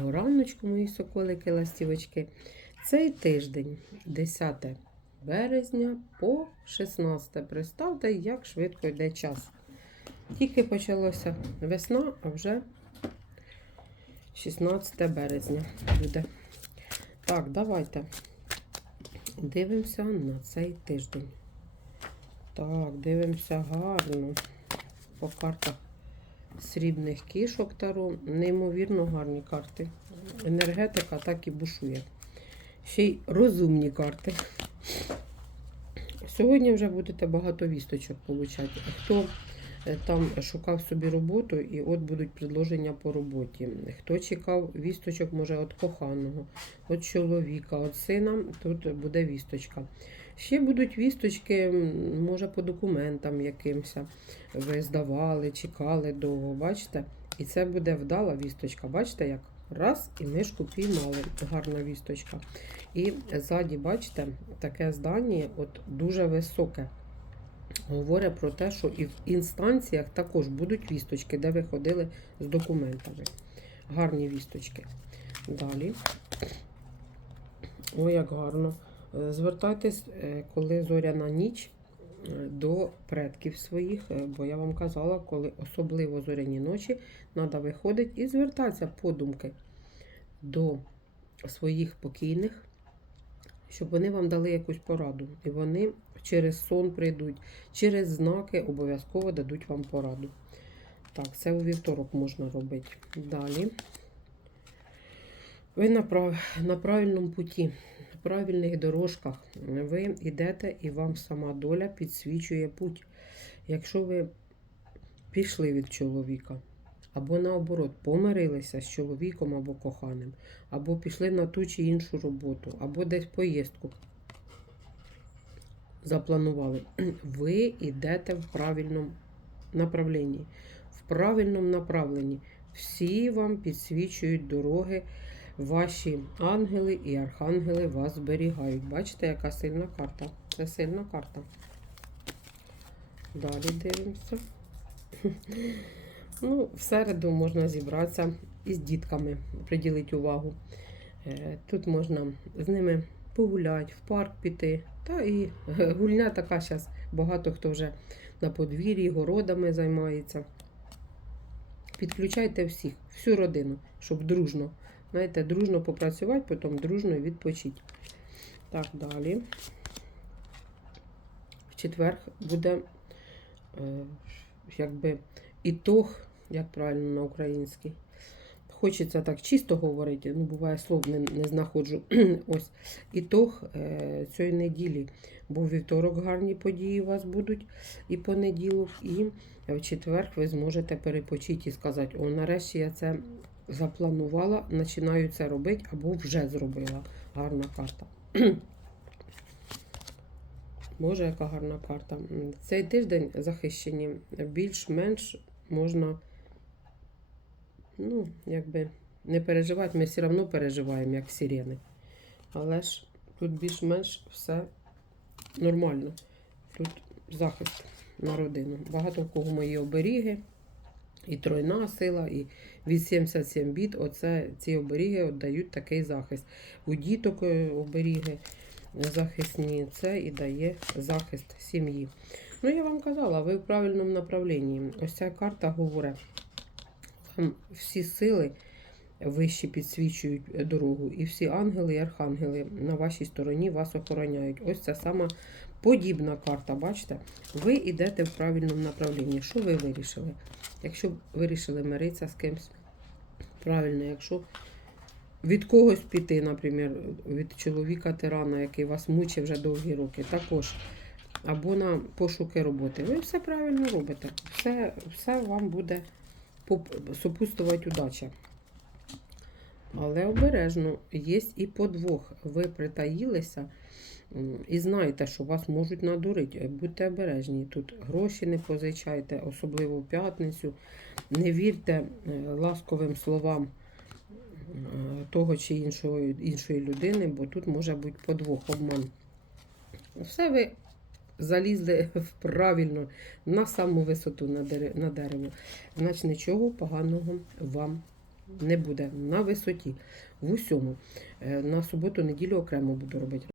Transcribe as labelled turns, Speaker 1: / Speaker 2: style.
Speaker 1: Раночку, мої соколики, ластівочки. Цей тиждень, 10 березня по 16. Представте, як швидко йде час. Тільки почалося весна, а вже 16 березня буде. Так, давайте дивимося на цей тиждень. Так, дивимося гарно по картах срібних кішок Таро. Неймовірно гарні карти. Енергетика так і бушує. Ще й розумні карти. Сьогодні вже будете багато вісточок получати. Хто е, там шукав собі роботу, і от будуть предложення по роботі. Хто чекав вісточок, може, від коханого, від чоловіка, від сина, тут буде вісточка. Ще будуть вісточки, може, по документам якимось. Ви здавали, чекали довго, бачите? І це буде вдала вісточка. Бачите, як? Раз, і мишку піймали. Гарна вісточка. І ззаді, бачите, таке здання от дуже високе. Говорить про те, що і в інстанціях також будуть вісточки, де ви ходили з документами. Гарні вісточки. Далі. Ой, як гарно. Е, Звертайтесь, е, коли зоряна ніч е, до предків своїх, бо я вам казала, коли особливо зоряні ночі, треба виходити і звертатися подумки до своїх покійних, щоб вони вам дали якусь пораду. І вони через сон прийдуть, через знаки обов'язково дадуть вам пораду. Так, це у вівторок можна робити. Далі. Ви на, прав... на правильному путі, правильних дорожках. Ви йдете і вам сама доля підсвічує путь. Якщо ви пішли від чоловіка, або наоборот, помирилися з чоловіком або коханим, або пішли на ту чи іншу роботу, або десь поїздку запланували, ви йдете в правильному направленні. В правильному направленні. Всі вам підсвічують дороги, ваші ангели і архангели вас зберігають. Бачите, яка сильна карта? Це сильна карта. Далі дивимося. Ну, в середу можна зібратися із дітками, приділити увагу. Е, Тут можна з ними погуляти, в парк піти. Та і гульня така зараз. Багато хто вже на подвір'ї, городами займається. Підключайте всіх, всю родину, щоб дружно. Знаєте, дружно попрацювати, потім дружно відпочити. Так, далі. В четвер буде е, якби ітог, як правильно на українській. Хочеться так чисто говорити, ну буває слов не, не знаходжу. Ось ітог е, цієї неділі. Бо в вівторок гарні події у вас будуть і понеділок, і в четвер ви зможете перепочити і сказати, о, нарешті я це запланувала, починаю це робити або вже зробила. Гарна карта. Боже, яка гарна карта. Цей тиждень захищені більш-менш можна, ну, якби не переживати, ми все одно переживаємо, як сирени. Але ж тут більш-менш все нормально. Тут захист на родину. Багато в кого мої оберіги, і тройна сила, і від 77 біт. Оце ці оберіги дають такий захист. У діток е, оберіги захисні, це і дає захист сім'ї. Ну, я вам казала, ви в правильному направленні. Ось ця карта говорить, вам всі сили вищі підсвічують дорогу, і всі ангели і архангели на вашій стороні вас охороняють. Ось це сама подібна карта, бачите? Ви йдете в правильному направленні. Що ви вирішили? Якщо вирішили миритися з кимось, правильно, якщо від когось піти, наприклад, від чоловіка тирана, який вас мучить вже довгі роки, також. Або на пошуки роботи. Ви все правильно робите. Все, все вам буде супутствувати удача. Але обережно, є і подвох. Ви притаїлися і знаєте, що вас можуть надурити. Будьте обережні. Тут гроші не позичайте, особливо в п'ятницю. Не вірте е, ласковим словам е, того чи іншої, іншої людини, бо тут може бути подвох, обман. Все ви залізли правильно на саму висоту на дерево. Значить, нічого поганого вам не буде на висоті. В усьому. Е, На суботу, неділю окремо буду робити.